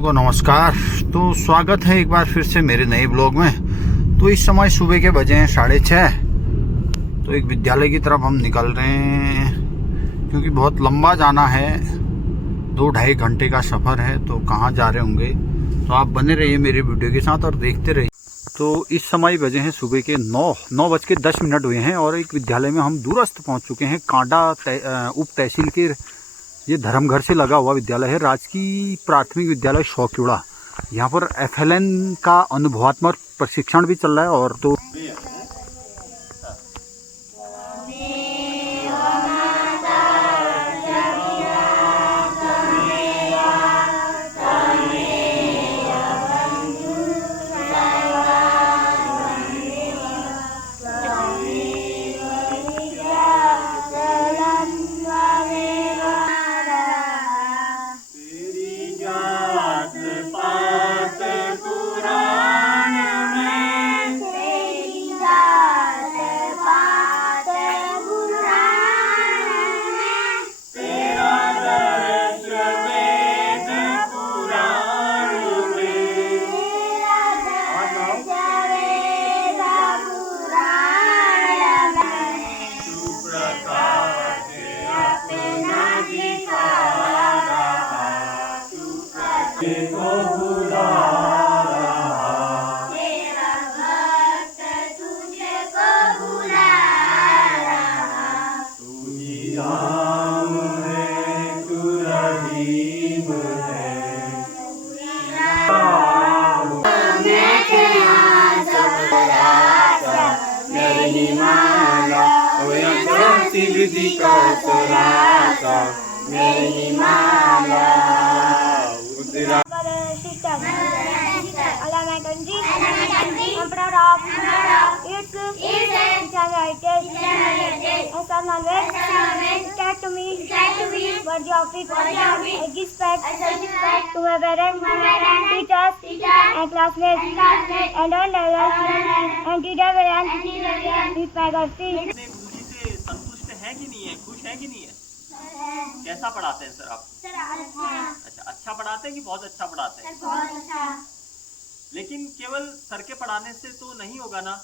को नमस्कार। तो स्वागत है एक बार फिर से मेरे नए ब्लॉग में। तो इस समय सुबह के बजे हैं 6:30। तो एक विद्यालय की तरफ हम निकल रहे हैं क्योंकि बहुत लंबा जाना है, 2-2.5 घंटे का सफ़र है। तो कहाँ जा रहे होंगे, तो आप बने रहिए मेरे वीडियो के साथ और देखते रहिए। तो इस समय बजे हैं सुबह के 9:10 हुए हैं और एक विद्यालय में हम दूरस्थ पहुँच चुके हैं। कांडा उप तहसील के ये धर्मघर से लगा हुआ विद्यालय है, राजकीय प्राथमिक विद्यालय शौक्युड़ा। यहाँ पर FLN का अनुभवात्मक प्रशिक्षण भी चल रहा है। और तो I'm proud of its to me, worthy of it. I give respect to my parents, teachers, and classmates, and all others, and teacher with my अपने गुरुजी से संतुष्ट है कि नहीं है, खुश है कि नहीं है? कैसा पढ़ाते हैं सर आप? अच्छा पढ़ाते हैं कि बहुत अच्छा पढ़ाते हैं? बहुत अच्छा। लेकिन केवल सर के पढ़ाने से तो नहीं होगा ना,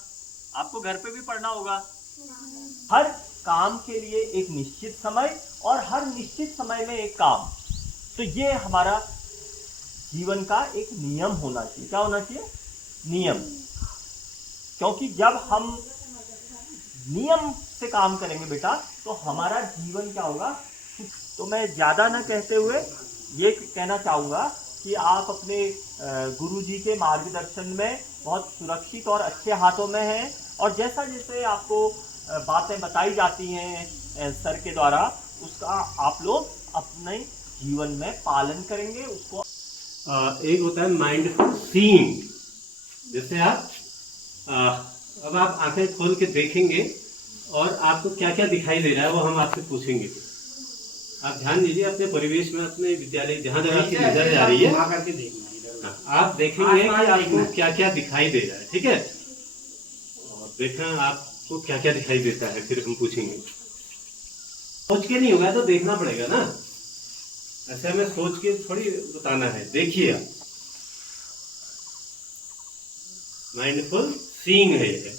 आपको घर पे भी पढ़ना होगा। हर काम के लिए एक निश्चित समय और हर निश्चित समय में एक काम, तो ये हमारा जीवन का एक नियम होना चाहिए। क्या होना चाहिए? नियम। क्योंकि जब हम नियम से काम करेंगे बेटा, तो हमारा जीवन क्या होगा? तो मैं ज़्यादा ना कहते हुए ये कहना चाहूँगा कि आप अपने गुरुजी के मार्गदर्शन में बहुत सुरक्षित और अच्छे हाथों में हैं। और जैसा जैसे आपको बातें बताई जाती हैं सर के द्वारा, उसका आप लोग अपने जीवन में पालन करेंगे। उसको एक होता है माइंडफुल सीइंग। जैसे आप अब आप आंखें खोल के देखेंगे और आपको क्या क्या दिखाई दे रहा है वो हम आपसे पूछेंगे। आप ध्यान दीजिए अपने परिवेश में, अपने विद्यालय जहाँ जहाँ की नजर जा रही है, आप देखेंगे कि आपको क्या क्या दिखाई दे रहा है। ठीक है, और देखना आपको क्या क्या दिखाई देता है, फिर हम पूछेंगे। सोच के नहीं होगा तो देखना पड़ेगा ना, ऐसे हमें सोच के थोड़ी बताना है। देखिए आप, माइंडफुल सीइंग है ये।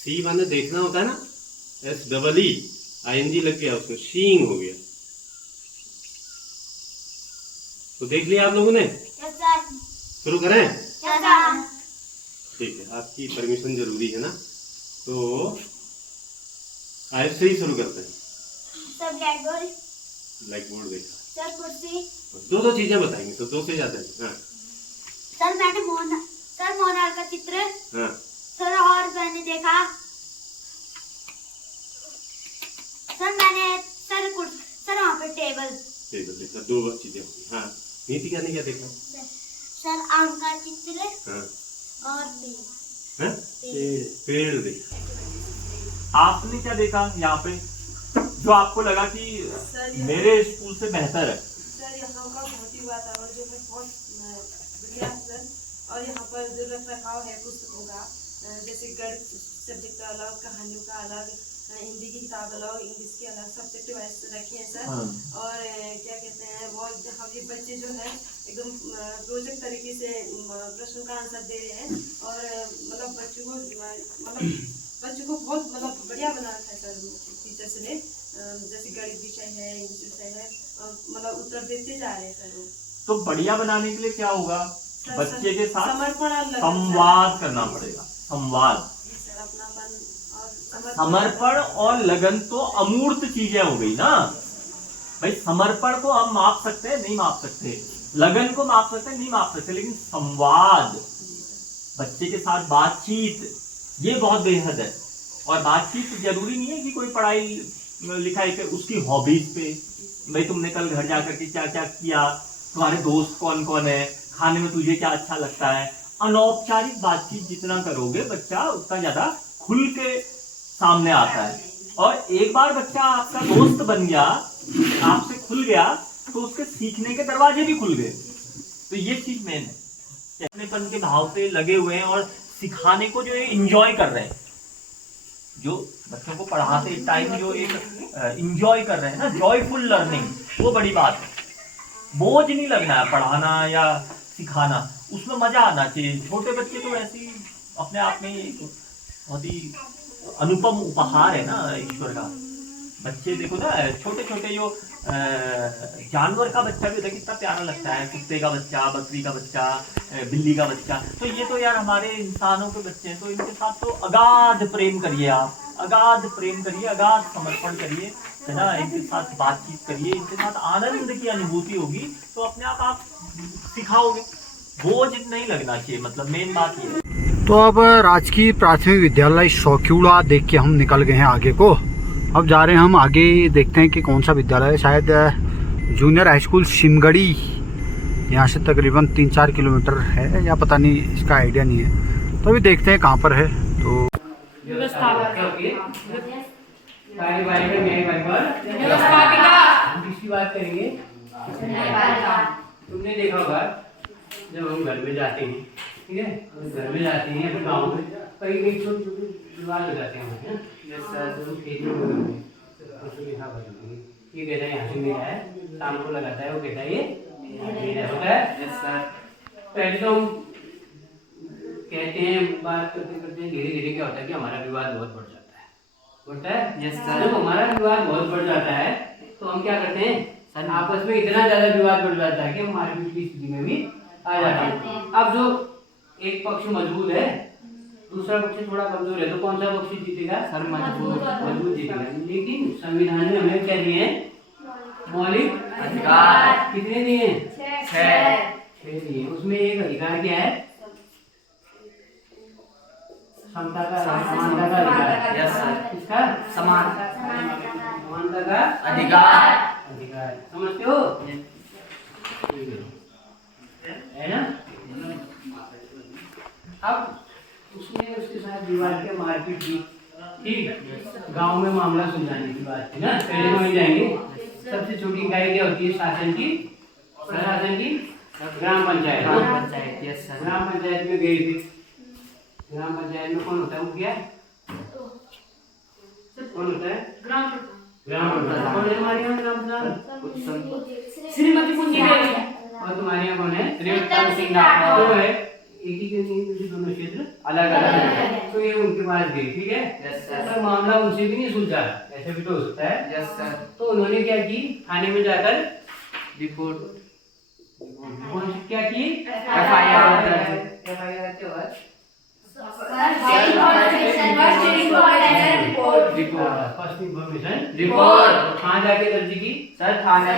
सी माने देखना होता है ना, SEEING लग गया उसमें, सीइंग हो गया। तो देख लिया आप लोगों ने? शुरू करें? ठीक है, आपकी परमिशन जरूरी है ना, तो आज से ही शुरू करते हैं। ब्लैक बोर्ड देखा, सर कुर्सी, दो चीजें बताएंगे, तो 2 से ज्यादा नहीं। हाँ सर मैंने मोनाल का चित्र, हाँ सर और मैंने देखा सर वहाँ पे टेबल देखा, 2 चीजें होगी। हाँ नीति ने क्या देखा? सर आम का चित्र। हाँ और पेड़ देखा। आपने क्या देखा यहाँ पे जो आपको लगा कि मेरे स्कूल से बेहतर है? सर यहाँ का भौतिक वातावरण जो है बहुत बढ़िया है सर। और यहाँ पर जो रख रखाव है पुस्तकों का, जैसे गणित सब्जेक्ट का अलग, कहानियों का अलग, हिंदी की किताब अलग, इंग्लिश की अलग, सब्जेक्ट वाइज रखी है सर। हाँ। और क्या कहते हैं वो हम ये बच्चे जो है एकदम रोचक तरीके से प्रश्नों का आंसर दे रहे हैं और मतलब बच्चों को बहुत मतलब बढ़िया बना रखा है सर टीचर्स ने। जैसे गणित विषय है, इंग्लिश विषय है, मतलब उत्तर देते जा रहे हैं सर वो। तो बढ़िया बनाने के लिए क्या होगा, बच्चे के साथ समर्पण और लगन संवाद करना पड़ेगा। संवाद, सर, अपनापन और समर्पण और लगन तो अमूर्त चीजें हो गई ना भाई। समर्पण को हम माप सकते हैं, नहीं माप सकते। लगन को माप सकते हैं, नहीं माप सकते। लेकिन संवाद, बच्चे के साथ बातचीत, ये बहुत बेहद है। और बातचीत जरूरी नहीं है कि कोई पढ़ाई लिखाई पे, उसकी हॉबीज पे, भाई तुमने कल घर जाकर के क्या क्या किया, तुम्हारे दोस्त कौन कौन है, खाने में तुझे क्या अच्छा लगता है। अनौपचारिक बातचीत जितना करोगे बच्चा उतना ज्यादा खुल के सामने आता है। और एक बार बच्चा आपका दोस्त बन गया, आपसे खुल गया, तो उसके सीखने के दरवाजे भी खुल गए। तो ये चीज मेन है, अपनेपन के भाव पे लगे हुए हैं और सिखाने को जो है इंजॉय कर रहे हैं। जो बच्चों को पढ़ाते टाइम जो एक इंजॉय कर रहे हैं ना, जॉयफुल लर्निंग, वो बड़ी बात है। बोझ नहीं लगना है पढ़ाना या सिखाना, उसमें मजा आना चाहिए। छोटे बच्चे तो ऐसे ही अपने आप में बहुत ही अनुपम उपहार है ना ईश्वर का। बच्चे देखो ना, छोटे छोटे जो जानवर का बच्चा भी होता है, कितना प्यारा लगता है। कुत्ते का बच्चा, बकरी का बच्चा, बिल्ली का बच्चा। तो ये तो यार हमारे इंसानों के बच्चे हैं, तो इनके साथ तो अगाध प्रेम करिए आप, अगाध प्रेम करिए, अगाध समर्पण करिए, है ना। इनके साथ बातचीत करिए, इनके साथ आनंद की अनुभूति होगी, तो अपने आप सिखाओगे। बोझ नहीं लगना चाहिए, मतलब मेन बात ये है। तो अब राजकीय प्राथमिक विद्यालय शौक्यूड़ा देख के हम निकल गए हैं आगे को। अब जा रहे हैं हम आगे, देखते हैं कि कौन सा विद्यालय है। शायद जूनियर हाई स्कूल सिमगड़ी, यहाँ से तकरीबन 3-4 किलोमीटर है, या पता नहीं, इसका आइडिया नहीं है। तो अभी देखते हैं कहाँ पर है। तो किसकी बात करेंगे? तुमने देखा होगा जब हम घर में जाते हैं, ठीक है, घर में जाते हैं फिर गाँव में कई कई छोटे छोटे विवाद हो जाते हैं हमारे, ये कहता है यहाँ से मेरा है, शाम को लगाता है, वो कहता है ये मेरा होता है। पहले तो हम कहते हैं, बात करते करते धीरे धीरे क्या होता है कि हमारा विवाद बहुत बढ़ जाता है, बढ़ता है। जब हमारा विवाद बहुत बढ़ जाता है तो हम क्या करते हैं, आपस में इतना ज्यादा विवाद बढ़ जाता है कि हम मारपीट की स्थिति में भी आ जाते हैं। अब जो एक पक्ष मजबूत है, दूसरा पक्ष थोड़ा कमजोर है, तो कौन सा पक्ष जीतेगा? सर मजबूत जीतेगा। लेकिन संविधान ने हमें क्या दिए? मौलिक अधिकार कितने दिए? 6 दिए। उसमें एक अधिकार क्या है? समता का, समानता का अधिकार। Yes sir. किसका? समानता का अधिकार। समझते हो? है ना? अब उसने उसके साथ विवाद के मारपीट की, ठीक, गांव में मामला सुलझाने की बात थी ना। पहले वहीं जाएंगे। सबसे छोटी इकाई क्या होती है? शासन की ग्राम पंचायत। Yes sir. ग्राम पंचायत में गए थे। ग्राम पंचायत में कौन होता है? मुखिया कौन होता है? ग्राम प्रधान। कौन है हमारे यहाँ ग्राम प्रधान? श्रीमती कुंजी देवी। और तुम्हारे यहाँ कौन है? त्रिविक्रम सिंह। तो है एक ही के नहीं, दोनों क्षेत्र अलग अलग है। तो ये उनके पास गई, ठीक है। Yes sir. पर मामला उनसे भी नहीं सुलझा, ऐसा भी तो हो सकता है। Yes sir. तो उन्होंने क्या की? थाने में जाकर रिपोर्ट क्या की? FIR के बाद फर्स्ट इंफॉर्मेशन रिपोर्ट कहाँ जाके दर्ज की? सर थाने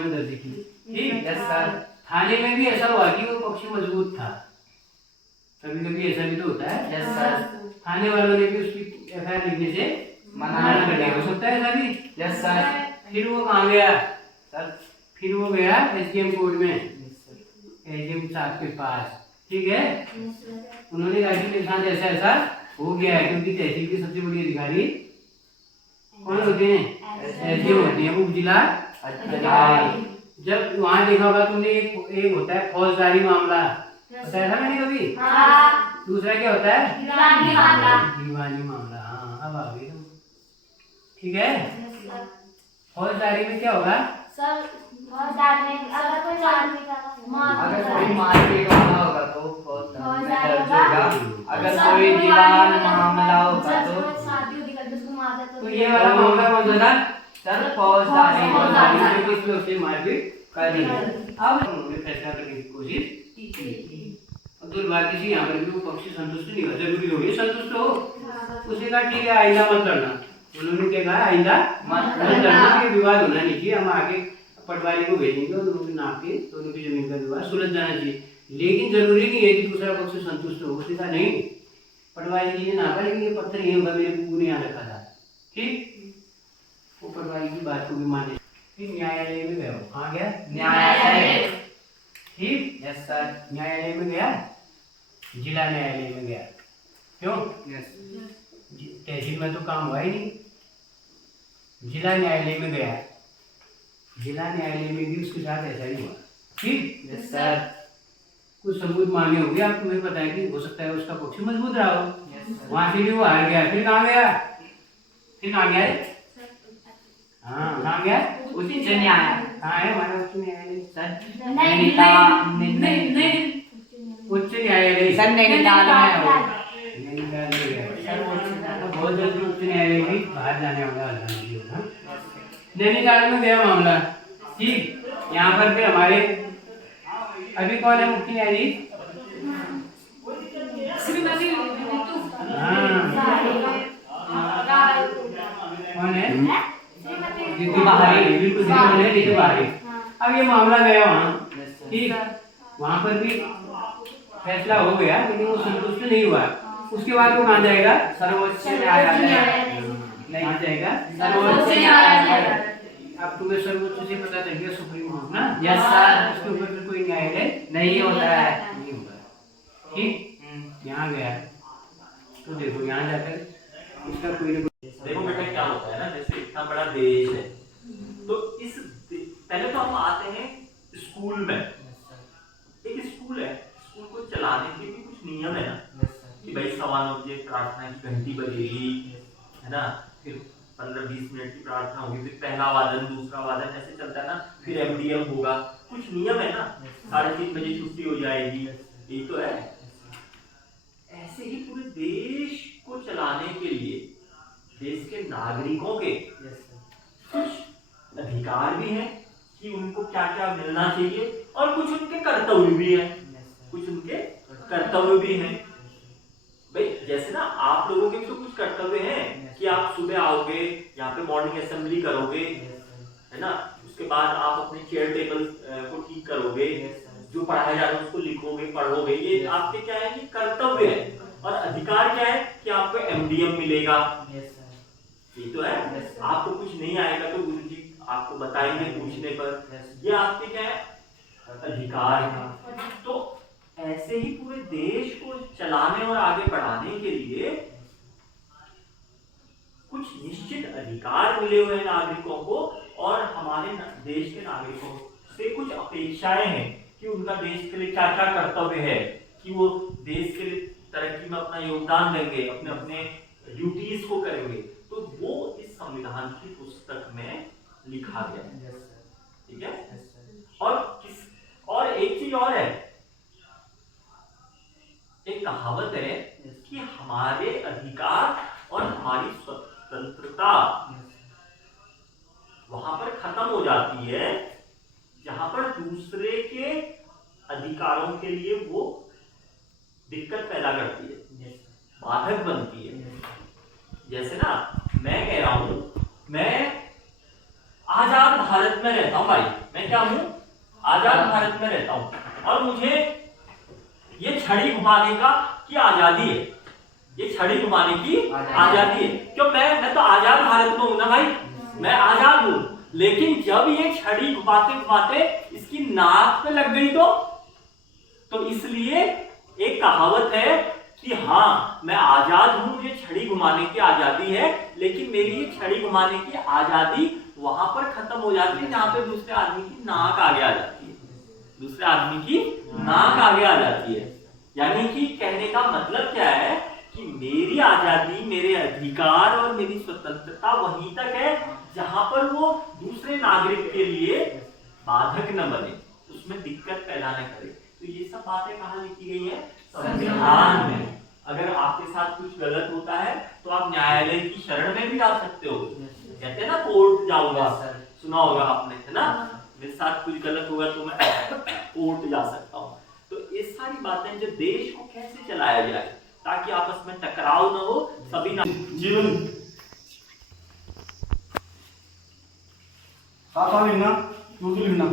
में दर्ज की, ठीक। Yes sir. थाने में भी ऐसा हुआ कि वो पक्ष मजबूत था, कभी कभी ऐसा भी तो होता है। Yes sir. थाने वालों ने भी उसकी FIR लिखने से मना कर दिया, हो सकता है ऐसा भी। Yes sir. फिर वो कहाँ गया? सर फिर वो गया SDM कोर्ट में, SDM साहब के पास, ठीक है। उन्होंने कहा कि मेरे साथ ऐसा ऐसा हो गया है, क्योंकि तहसील की सबसे बड़ी अधिकारी कौन होते हैं? SDM होते हैं, उप जिला अधिकारी। जब वहाँ देखा होगा तुमने, एक होता है फौजदारी मामला, बताया था मैंने कभी। दूसरा क्या होता है? दीवानी मामला। हाँ, अब आ गई ठीक है। फौजदारी में क्या होगा? सर फौजदार में अगर कोई मारपीट वाला होगा तो फौजदारी में दर्ज होगा। अगर कोई दीवार मामला होगा तो ये वाला मामला कौन सा था? सर फौजदारी में किसी उससे मारपीट कर दी। अब उन्होंने फैसला करने की कोशिश की। अब दुर्भाग्य से यहाँ पर भी वो पक्षी संतुष्ट नहीं हुआ। जरूरी हो ये संतुष्ट हो, उसने कहा ठीक है आइंदा मत करना। उन्होंने क्या कहा? आइंदा मत करना, ये विवाद होना नहीं चाहिए, हम आगे पटवारी को भेजेंगे और उनके नाप के दोनों की जमीन का विवाद सुलझ जाना चाहिए। लेकिन जरूरी नहीं है कि दूसरा पक्ष संतुष्ट हो। उसने कहा नहीं, पटवारी जी ने नापा लेकिन ये पत्थर ये होगा, मेरे बुआ ने यहाँ रखा था। ठीक, वो पटवारी की बात को भी माने। फिर न्यायालय में गया। कहाँ गया? न्यायालय। ठीक, यस सर। न्यायालय में गया, जिला न्यायालय में गया। क्यों? यस। तहसील में तो काम हुआ ही नहीं, जिला न्यायालय में गया। जिला न्यायालय में भी उसके साथ ऐसा ही हुआ। ठीक, यस सर। कुछ सबूत मांगे होंगे, आप तुम्हें पता है कि हो सकता है उसका पक्ष मजबूत रहा हो। Yes sir. वहां से भी वो हार गया। फिर कहाँ गया? फिर कहाँ गया? हाँ, कहाँ गया? उच्च न्यायालय। कहाँ है हमारा उच्च न्यायालय? सर नैनीताल उच्च न्यायालय सर नैनीताल में हो। नैनीताल में गया। सर वो उच्च न्यायालय। बहुत जल्दी उच्च न्यायालय भी बाहर जाने वाला होगा। नैनीताल में गया मामला। ठीक, यहाँ पर फिर हमारे अभी कौन है मुख्य न्यायाधीश? कौन है? रितु बहारी। बिल्कुल रितु बहारी। अब ये मामला गया वहाँ। ठीक, वहाँ पर भी फैसला हो गया लेकिन वो संतुष्ट नहीं हुआ। उसके बाद वो कहाँ जाएगा? सर्वोच्च न्यायालय। नहीं जाएगा सर्वोच्च न्यायालय। अब तुम्हें सर्वोच्च से पता चल गया सुप्रीम कोर्ट ना? Yes sir. उसके ऊपर फिर कोई न्यायालय नहीं होता है। नहीं होगा। ठीक, यहाँ गया तो देखो यहाँ जाकर उसका कोई ना कोई। देखो बेटा क्या होता है ना, जैसे इतना बड़ा देश है तो पहले तो हम आते हैं स्कूल में। एक स्कूल है, स्कूल को चलाने के भी कुछ नियम है ना कि भाई 9:15 बजे प्रार्थना की घंटी बजेगी, है ना, फिर 15-20 मिनट की प्रार्थना होगी, फिर पहला वादन, दूसरा वादन, ऐसे चलता है ना, फिर एमडीएम होगा, कुछ नियम है ना। 3:30 बजे छुट्टी हो जाएगी, ये तो है। ऐसे ही पूरे देश को चलाने के लिए देश के नागरिकों के कुछ अधिकार भी हैं कि उनको क्या क्या मिलना चाहिए और कुछ उनके कर्तव्य भी हैं। कुछ उनके कर्तव्य भी हैं। भाई जैसे ना आप लोगों के भी तो कुछ कर्तव्य हैं कि आप सुबह आओगे, यहाँ पे मॉर्निंग असेंबली करोगे, है ना, उसके बाद आप अपने चेयर टेबल को ठीक करोगे, जो पढ़ाया जा रहा है उसको लिखोगे, पढ़ोगे, ये आपके क्या है, ये कर्तव्य है। और अधिकार क्या है कि आपको एमडीएम मिलेगा, ये तो है। आपको कुछ नहीं आएगा तो गुरुजी आपको बताएंगे पूछने पर, ये आपके क्या है, अधिकार है। तो ऐसे ही पूरे देश को चलाने और आगे बढ़ाने के लिए कुछ निश्चित अधिकार मिले हुए हैं नागरिकों को, और हमारे देश के नागरिकों से कुछ अपेक्षाएं हैं कि उनका देश के लिए क्या क्या कर्तव्य है, कि वो देश के लिए तरक्की में अपना योगदान देंगे, अपने अपने ड्यूटीज को करेंगे। तो वो इस संविधान की पुस्तक में लिखा गया है, ठीक है। और एक चीज और है, एक कहावत है कि हमारे अधिकार और हमारी स्वतंत्रता वहां पर खत्म हो जाती है जहां पर दूसरे के अधिकारों के लिए वो दिक्कत पैदा करती है, बाधक बनती है। जैसे ना मैं कह रहा हूं, मैं आजाद भारत में रहता हूं भाई, मैं क्या हूं, आजाद भारत में रहता हूं, और मुझे ये छड़ी घुमाने का की आजादी है, ये छड़ी घुमाने की आजादी है। क्यों, मैं तो आजाद भारत में हूं ना भाई, मैं आजाद हूं। लेकिन जब ये छड़ी घुमाते घुमाते इसकी नाक पे लग गई तो इसलिए एक कहावत है कि हाँ मैं आजाद हूं, मुझे छड़ी घुमाने की आजादी है, लेकिन मेरी ये छड़ी घुमाने की आजादी वहां पर खत्म हो जाती है जहां पे दूसरे आदमी की नाक आगे आ जाती है, दूसरे आदमी की नाक आगे आ जाती है। यानी कि कहने का मतलब क्या है कि मेरी आजादी, मेरे अधिकार और मेरी स्वतंत्रता वहीं तक है जहां पर वो दूसरे नागरिक के लिए बाधक न बने, उसमें दिक्कत पैदा न करे। तो ये सब बातें कहाँ लिखी गई है? संविधान में। अगर आपके साथ कुछ गलत होता है तो आप न्यायालय की शरण में भी जा सकते हो। कहते हैं ना कोर्ट जाऊंगा, सुना होगा आपने, है ना? मेरे साथ कुछ गलत होगा तो मैं कोर्ट जा सकता हूँ। तो ये सारी बातें जो देश को कैसे चलाया जाए ताकि आपस में टकराव न हो, सभी जीवन साफ लिखना, उर्दू लिखना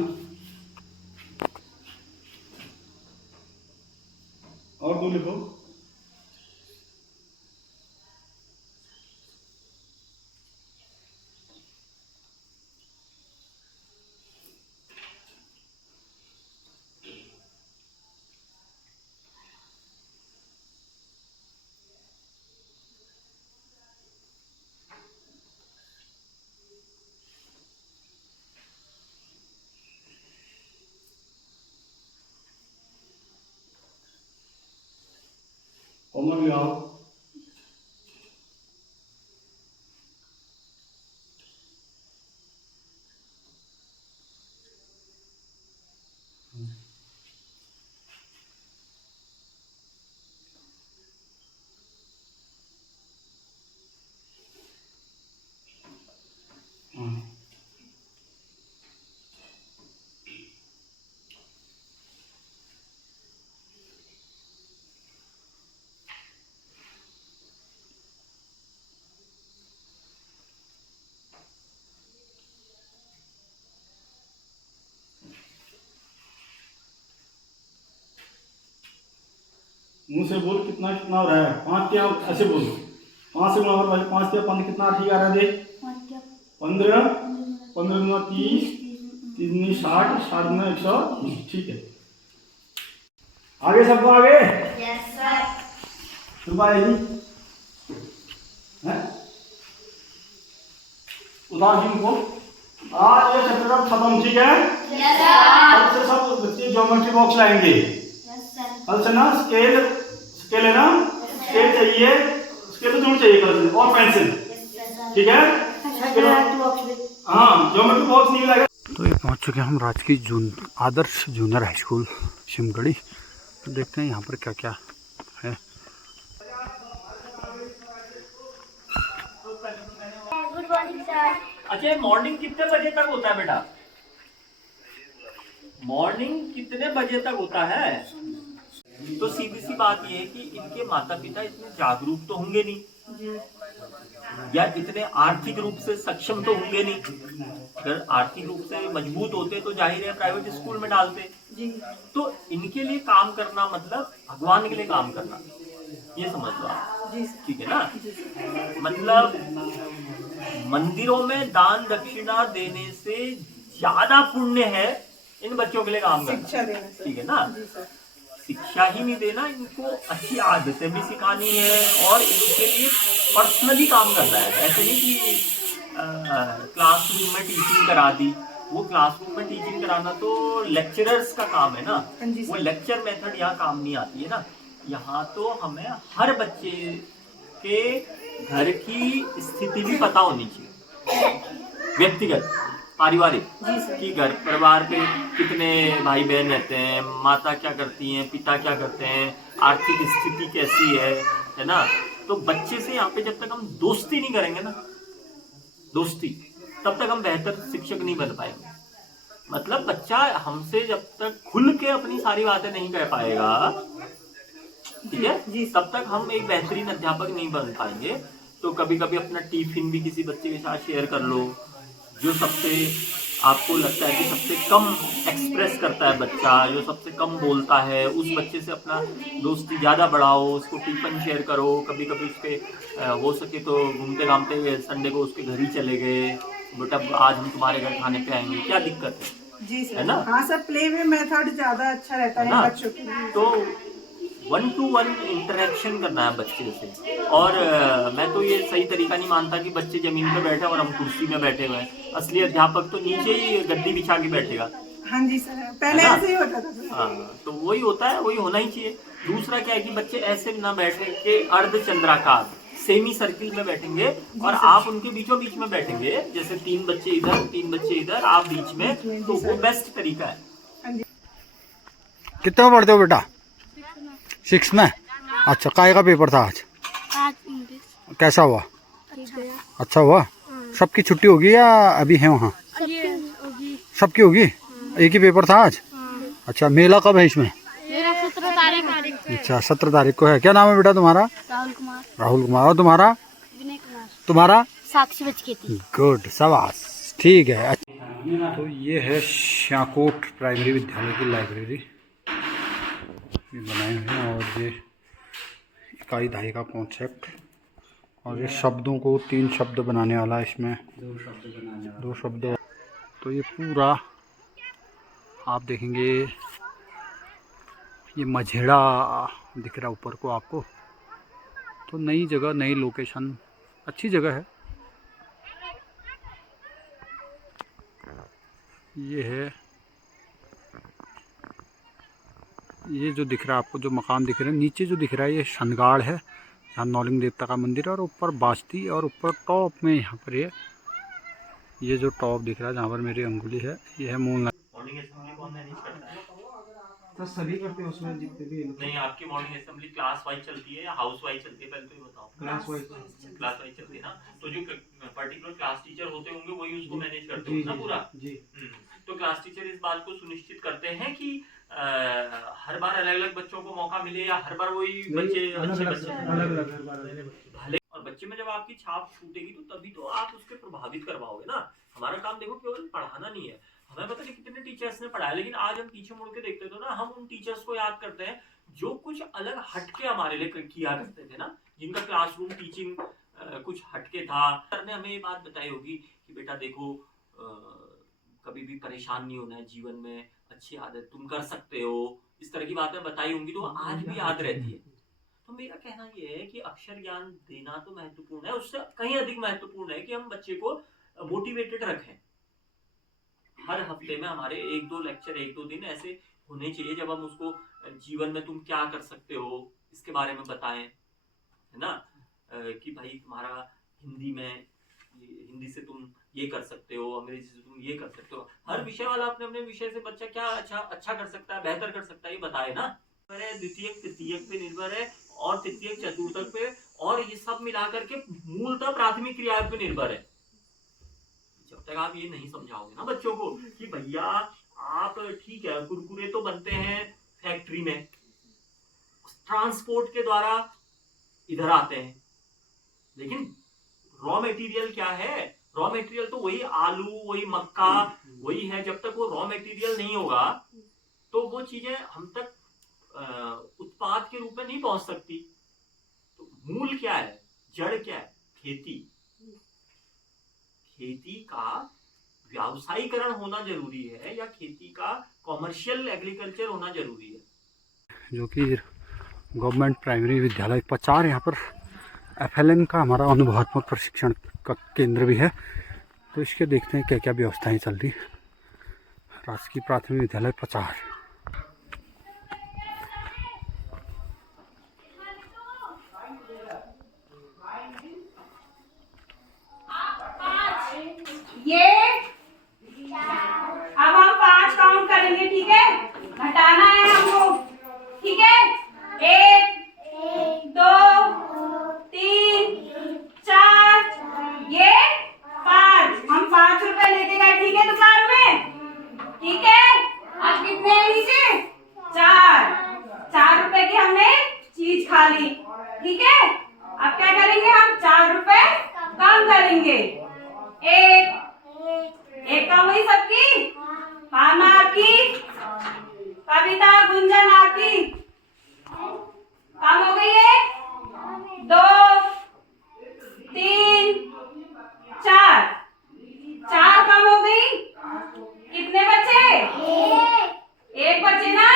और दो लिखो। Onunla bir al. मुंह से बोल कितना कितना हो रहा है? 5 क्या ऐसे बोल, 5 से गुणा कर, 5 क्या 5 कितना ठीक आ रहा है? देख 15 15 गुना 30 3 60 60 गुना 120। ठीक है, आगे सबको आगे। Yes sir. सुबह आएगी है उतार जी को। आज ये चैप्टर खत्म, ठीक है? Yes sir. कल से सब बच्चे ज्योमेट्री बॉक्स लाएंगे। Yes sir. कल से ना स्केल है ना, स्केल चाहिए, स्केल तो जरूर चाहिए कल से, और पेंसिल, ठीक है? हाँ, ज्योमेट्री बॉक्स नहीं मिलेगा। तो ये पहुंच चुके हैं हम राजकीय आदर्श जूनियर हाई स्कूल शिमगढ़ी। तो देखते हैं यहाँ पर क्या क्या है। Good morning sir. अच्छा, मॉर्निंग कितने बजे तक होता है बेटा? मॉर्निंग कितने बजे तक होता है? तो सीधी सी बात ये है कि इनके माता पिता इतने जागरूक तो होंगे नहीं, या इतने आर्थिक रूप से सक्षम तो होंगे नहीं। अगर आर्थिक रूप से मजबूत होते तो जाहिर है प्राइवेट स्कूल में डालते। तो इनके लिए काम करना मतलब भगवान के लिए काम करना, ये समझ लो आप, ठीक है ना? मतलब मंदिरों में दान दक्षिणा देने से ज्यादा पुण्य है इन बच्चों के लिए काम करना, ठीक है ना? शिक्षा ही नहीं देना, इनको अच्छी आदतें भी सिखानी है और इनके लिए पर्सनली काम करना है। ऐसे नहीं कि क्लासरूम में टीचिंग करा दी। वो क्लासरूम में टीचिंग कराना तो लेक्चरर्स का काम है ना, वो लेक्चर मेथड यहाँ काम नहीं आती है ना। यहाँ तो हमें हर बच्चे के घर की स्थिति भी पता होनी चाहिए, व्यक्तिगत पारिवारिक, कि घर परिवार पे कितने भाई बहन रहते हैं, माता क्या करती हैं, पिता क्या करते हैं, आर्थिक स्थिति कैसी है ना? तो बच्चे से यहाँ पे जब तक हम दोस्ती नहीं करेंगे ना, दोस्ती, तब तक हम बेहतर शिक्षक नहीं बन पाएंगे। मतलब बच्चा हमसे जब तक खुल के अपनी सारी बातें नहीं कह पाएगा, ठीक है, तब तक हम एक बेहतरीन अध्यापक नहीं बन पाएंगे। तो कभी कभी अपना टिफिन भी किसी बच्चे के साथ शेयर कर लो, जो सबसे आपको लगता है कि सबसे कम एक्सप्रेस करता है बच्चा, जो सबसे कम बोलता है, उस बच्चे से अपना दोस्ती ज़्यादा बढ़ाओ, उसको टिफिन शेयर करो। कभी कभी उसके हो सके तो घूमते घामते संडे को उसके घर ही चले गए, बेटा आज हम तुम्हारे घर खाने पे आएंगे, क्या दिक्कत है? जी सर, है ना? हाँ सर, प्ले वे मेथड ज़्यादा अच्छा रहता है बच्चों के लिए। तो 1-to-1 इंटरेक्शन करना है बच्चे से। और मैं तो ये सही तरीका नहीं मानता कि बच्चे जमीन पे बैठे और हम कुर्सी में बैठे हुए हैं। असली अध्यापक तो नीचे ही गद्दी बिछा के बैठेगा, हाँ जी सर, पहले है ना? ऐसे ही होता था सर। हाँ, तो वही होता है, वही होना ही चाहिए। दूसरा क्या है कि बच्चे ऐसे ना बैठे कि अर्धचंद्राकार सेमी सर्किल में बैठेंगे और आप उनके बीचों बीच में बैठेंगे, जैसे 3 बच्चे इधर 3 बच्चे इधर, आप बीच में, तो वो बेस्ट तरीका है। कितने में पढ़ते हो बेटा? 6 में। अच्छा, काय का पेपर था आज? कैसा हुआ? अच्छा हुआ। सबकी छुट्टी होगी या अभी है वहाँ? सबकी होगी। एक ही पेपर था आज? अच्छा, मेला कब है इसमें? 17 तारीख। अच्छा, 17 तारीख को है। क्या नाम है बेटा तुम्हारा? राहुल कुमार। राहुल कुमार। और तुम्हारा? विनय कुमार। तुम्हारा? साक्षी बचकेती। गुड, शाबाश, ठीक है। तो ये है श्याकोट प्राइमरी विद्यालय की लाइब्रेरी, ये बनाए हुए हैं। और ये इकाई दहाई का कॉन्सेप्ट, और ये शब्दों को 3 शब्द बनाने वाला है इसमें, 2 शब्द। तो ये पूरा आप देखेंगे, ये मझेड़ा दिख रहा है ऊपर को आपको। तो नई जगह, नई लोकेशन, अच्छी जगह है। ये है, ये जो दिख रहा है आपको, जो मकान दिख रहे हैं नीचे जो दिख रहा है, ये शनगाड़ है जहाँ नौलिंग देवता का मंदिर है, और ऊपर बास्ती, और ऊपर टॉप में यहाँ पर ये जो टॉप दिख रहा है जहाँ पर मेरी अंगुली है, ये है मूल। मॉर्निंग असेंबली कौन मैनेज करता है? तो सभी करते हैं उसमें जितने भी नहीं, आपकी मॉर्निंग असेंबली क्लास वाइज चलती है या हाउस वाइज चलती है, पहले तो ये बताओ। Class wise. क्लास वाइज चलती है ना, तो जो पर्टिकुलर क्लास टीचर होते होंगे वही उसको मैनेज करते होंगे ना पूरा। जी। तो क्लास टीचर इस बात को सुनिश्चित करते हैं कि हर बार अलग अलग बच्चों को मौका मिले, या हर बार वही बच्चे अच्छे बच्चे भले। और बच्चे में जब आपकी छाप छूटेगी तो तभी तो आप उसके प्रभावित करवाओगे ना। हमारा काम देखो केवल पढ़ाना नहीं है, हमें पता नहीं कितने टीचर्स ने पढ़ाया, लेकिन आज हम पीछे मुड़ के देखते तो ना, हम उन टीचर्स को याद करते हैं जो कुछ अलग हटके हमारे लिए किया करते थे ना, जिनका क्लासरूम टीचिंग कुछ हटके था। सर ने हमें ये बात बताई होगी कि बेटा देखो, कभी भी परेशान नहीं होना है जीवन में, अच्छी आदत तुम कर सकते हो, इस तरह की बातें बताई होंगी, तो आज भी याद रहती है। तो मेरा कहना ये है कि अक्षर ज्ञान देना तो महत्वपूर्ण है, उससे कहीं अधिक महत्वपूर्ण है कि हम बच्चे को मोटिवेटेड रखें। हर हफ्ते में हमारे 1-2 लेक्चर, 1-2 दिन ऐसे होने चाहिए जब हम उसको जीवन में तुम क्या कर सकते हो इसके बारे में बताएं, है ना। कि भाई तुम्हारा हिंदी से तुम ये कर सकते हो, अंग्रेजी से तुम ये कर सकते हो। हर विषय वाला अपने अपने विषय से बच्चा क्या अच्छा कर सकता है, बेहतर कर सकता है, ये बताए ना। द्वितीयक तृतीयक पे निर्भर है, और तृतीयक चतुर्थक पे, और ये सब मिला करके मूलतः प्राथमिक क्रिया पे निर्भर है। जब तक आप ये नहीं समझाओगे ना बच्चों को कि भैया आप ठीक है, कुरकुरे तो बनते हैं फैक्ट्री में, ट्रांसपोर्ट के द्वारा इधर आते हैं, लेकिन रॉ मटेरियल क्या है? रॉ मटेरियल तो वही आलू, वही मक्का, वही है। जब तक वो रॉ मटेरियल नहीं होगा तो वो चीजें हम तक उत्पाद के रूप में नहीं पहुंच सकती। तो मूल क्या है, जड़ क्या है? खेती। खेती का व्यावसायीकरण होना जरूरी है, या खेती का कॉमर्शियल एग्रीकल्चर होना जरूरी है? जो कि गवर्नमेंट प्राइमरी विद्यालय पचार, यहाँ पर FLN का हमारा अनुभवात्मक प्रशिक्षण का केंद्र भी है। तो इसके देखते हैं क्या क्या व्यवस्थाएं चल रही। राजकीय प्राथमिक विद्यालय पचार। ये अब हम 5 काउंट करेंगे, ठीक है? घटाना है हमको, ठीक है? 1 2 3 4, ये 5। हम 5 रुपए लेके गए, ठीक है, दुकान में, ठीक है? आज कितने हैं नीचे? 4 रुपए की हमने चीज खा ली, ठीक है? अब क्या करेंगे हम? 4 रुपए कम करेंगे। एक कम हुई सबकी, पाना आपकी, कविता गुंजन आपकी कम हो गई है। 2 3 4 कम हो गई। कितने बचे? एक बचे ना।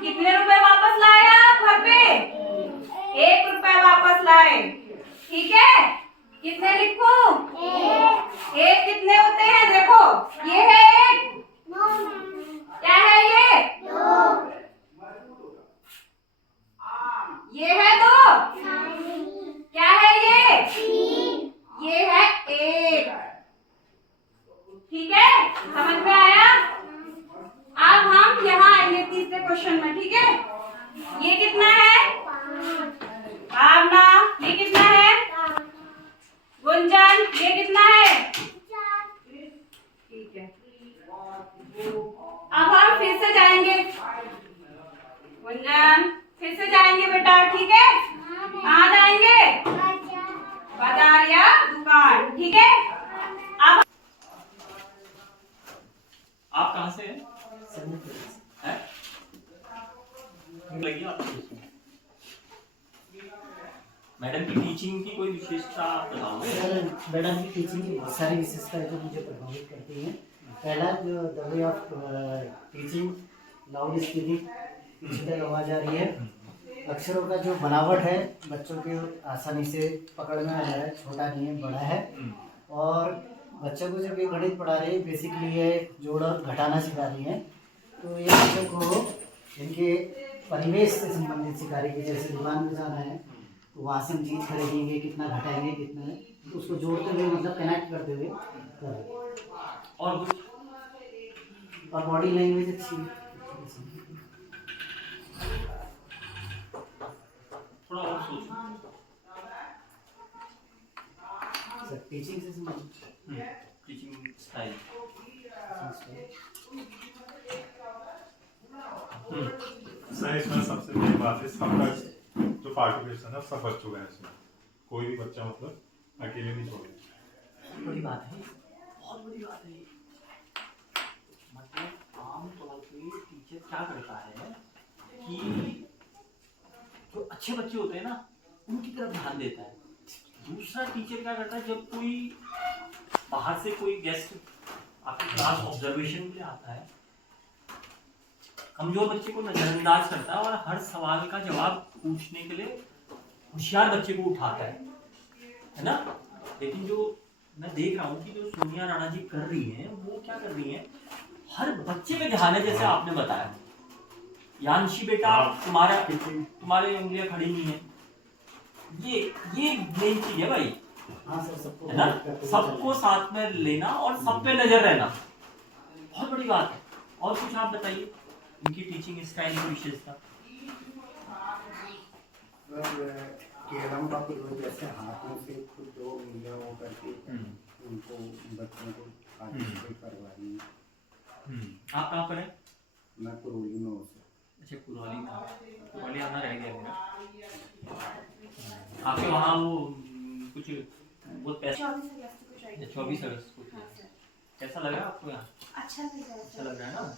कितने रुपए वापस लाए आप घर पे? 1 रुपया वापस लाए, ठीक है? कितने लिखूं? 1 कितने होते हैं? देखो, ये है 1, पोर्शन में, ठीक है। ये कितना है भावना, ये कितना है गुंजन, ये कितना है, ठीक है। अब हम फिर से जाएंगे गुंजन, फिर से जाएंगे बेटा, ठीक है। कहाँ जाएंगे, बाजार या दुकान, ठीक है। अब आप कहाँ से हैं? लगी आपको मैडम की टीचिंग की कोई विशेषता आप बताओगे? सर, मैडम की टीचिंग की बहुत सारी विशेषताएं जो मुझे प्रभावित करती हैं। पहला जो the way of teaching, loud speaking, digital आवाज आ रही है, अक्षरों का जो बनावट है बच्चों के आसानी से पकड़ में आ जा रहा है, छोटा नहीं है बड़ा है। और बच्चों को जब ये गणित पढ़ा रही है, बेसिकली ये जोड़ और घटाना सिखा रही है, तो ये बच्चों को इनके परिवेश से संबंधित सिखा रही है। जैसे दुकान में जाना है तो वहाँ से हम चीज़ खरीदेंगे, कितना घटाएंगे, कितना है, तो उसको जोड़ते हुए मतलब कनेक्ट करते हुए कर रहे हैं। और कुछ और बॉडी लैंग्वेज अच्छी है। थोड़ा और सोचो। सर टीचिंग से संबंधित टीचिंग स्टाइल सर इसमें सबसे बड़ी बात है सबका जो पार्टिसिपेशन है सब बच्चों का है इसमें, कोई भी बच्चा मतलब अकेले नहीं छोड़े। बड़ी बात है, बहुत बड़ी बात है। मतलब आमतौर पे टीचर क्या करता है कि जो अच्छे बच्चे होते हैं ना उनकी तरफ ध्यान देता है। दूसरा टीचर क्या करता है, जब कोई बाहर से कोई गेस्ट आपकी क्लास ऑब्जर्वेशन के लिए आता है, कमजोर बच्चे को नजरअंदाज करता है और हर सवाल का जवाब पूछने के लिए होशियार बच्चे को उठाता है ना। लेकिन जो मैं देख रहा हूँ कि जो सोनिया राणा जी कर रही हैं वो क्या कर रही हैं, हर बच्चे में ध्यान है। जैसे आपने बताया यानशी बेटा तुम्हारे उंगलियां खड़ी नहीं है, ये मेन चीज है भाई, हाँ सर, सबको है ना। सबको साथ में लेना और सब पे नजर रहना बहुत बड़ी बात है। और कुछ आप बताइए उनकी टीचिंग स्टाइल की विशेषता। केरम का प्रयोग जैसे हाथों से खुद दो उंगलियां वो करके उनको बच्चों को पार्टिसिपेट करवानी। आप कहाँ पर हैं? मैं कुरोली में हूँ। अच्छा कुरौली आना रह गया मेरा। आपके वहाँ वो कुछ बहुत पैसा 24 अगस्त को कैसा लग रहा है आपको यहाँ? अच्छा लग रहा है ना।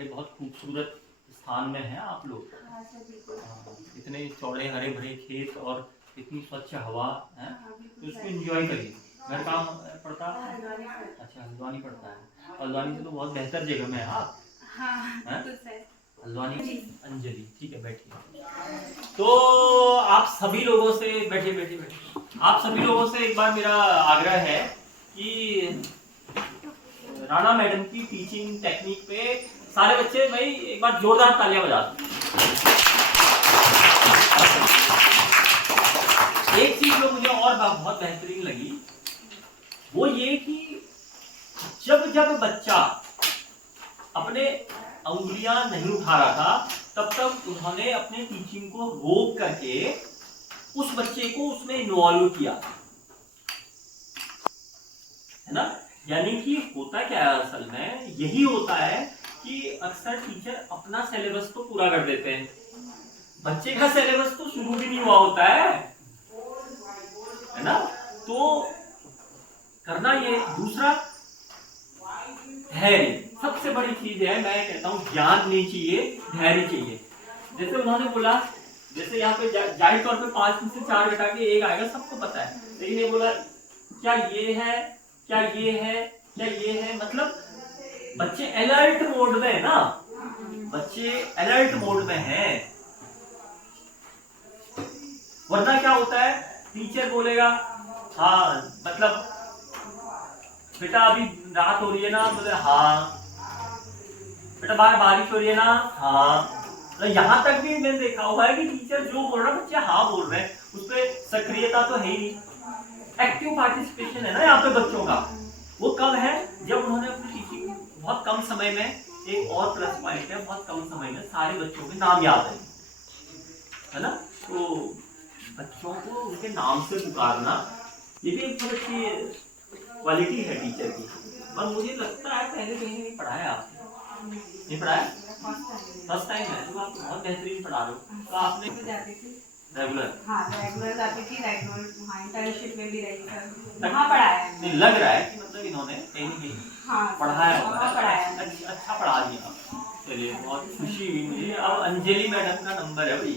एक बहुत खूबसूरत स्थान में है आप लोग। इतने चौड़े हरे भरे खेत और इतनी स्वच्छ हवा है, तो उसको एंजॉय करिए। घर कहाँ पड़ता है? अच्छा हल्द्वानी पड़ता है। हल्द्वानी से तो बहुत बेहतर जगह में है आप। हल्द्वानी अंजलि, ठीक है बैठिए। तो आप सभी लोगों से बैठे आप सभी लोगों से एक बार मेरा आग्रह है कि राणा मैडम की टीचिंग टेक्निक पे सारे बच्चे भाई एक बार जोरदार तालियां बजा दो। एक चीज जो मुझे और बहुत बेहतरीन लगी वो ये कि जब बच्चा अपने उंगलियां नहीं उठा रहा था तब तक उन्होंने अपने टीचिंग को रोक करके उस बच्चे को उसमें इन्वॉल्व किया, है ना। यानी कि होता क्या है असल में, यही होता है कि अक्सर टीचर अपना सिलेबस तो पूरा कर देते हैं, बच्चे का सिलेबस तो शुरू भी नहीं हुआ होता है ना। तो करना ये। दूसरा धैर्य सबसे बड़ी चीज है। मैं कहता हूँ ज्ञान नहीं चाहिए, धैर्य चाहिए। जैसे उन्होंने बोला, जैसे यहाँ पे जाहिर तौर पे 5 में से 4 घटा के 1 आएगा, सबको पता है। लेकिन ये बोला क्या ये है, क्या ये है, क्या ये है, मतलब बच्चे अलर्ट मोड में है ना, बच्चे अलर्ट मोड में हैं। वरना क्या होता है, टीचर बोलेगा हाँ मतलब बेटा अभी रात हो रही है ना, बोले हाँ, बेटा बाहर बारिश हो रही है ना, हाँ। तो यहाँ तक भी मैंने देखा हुआ है कि टीचर जो बोल रहा है बच्चे हाँ बोल रहे हैं, उस पर सक्रियता तो है ही नहीं। एक्टिव पार्टिसिपेशन है ना यहाँ पे बच्चों का, वो कब है जब उन्होंने अपनी टीचिंग बहुत कम समय में एक और प्लस पॉइंट है, बहुत कम समय में सारे बच्चों के नाम याद है ना। तो बच्चों को उनके नाम से पुकारना ये भी एक बहुत अच्छी क्वालिटी है टीचर की। और मुझे लगता है पहले कहीं नहीं पढ़ाया आपने, नहीं पढ़ाया, फर्स्ट टाइम है तो आप बहुत बेहतरीन पढ़ा रहे हो। तो आपने रेगुलर, हाँ रेगुलर जाती थी, रेगुलर वहाँ इंटर्नशिप में भी रही सर, वहाँ पढ़ाया है। नहीं लग रहा है कि मतलब इन्होंने कहीं न कहीं हाँ पढ़ाया होगा, वहाँ पढ़ाया है। अच्छा पढ़ा दिया। चलिए बहुत खुशी हुई मुझे। अब अंजलि मैडम का नंबर है भाई,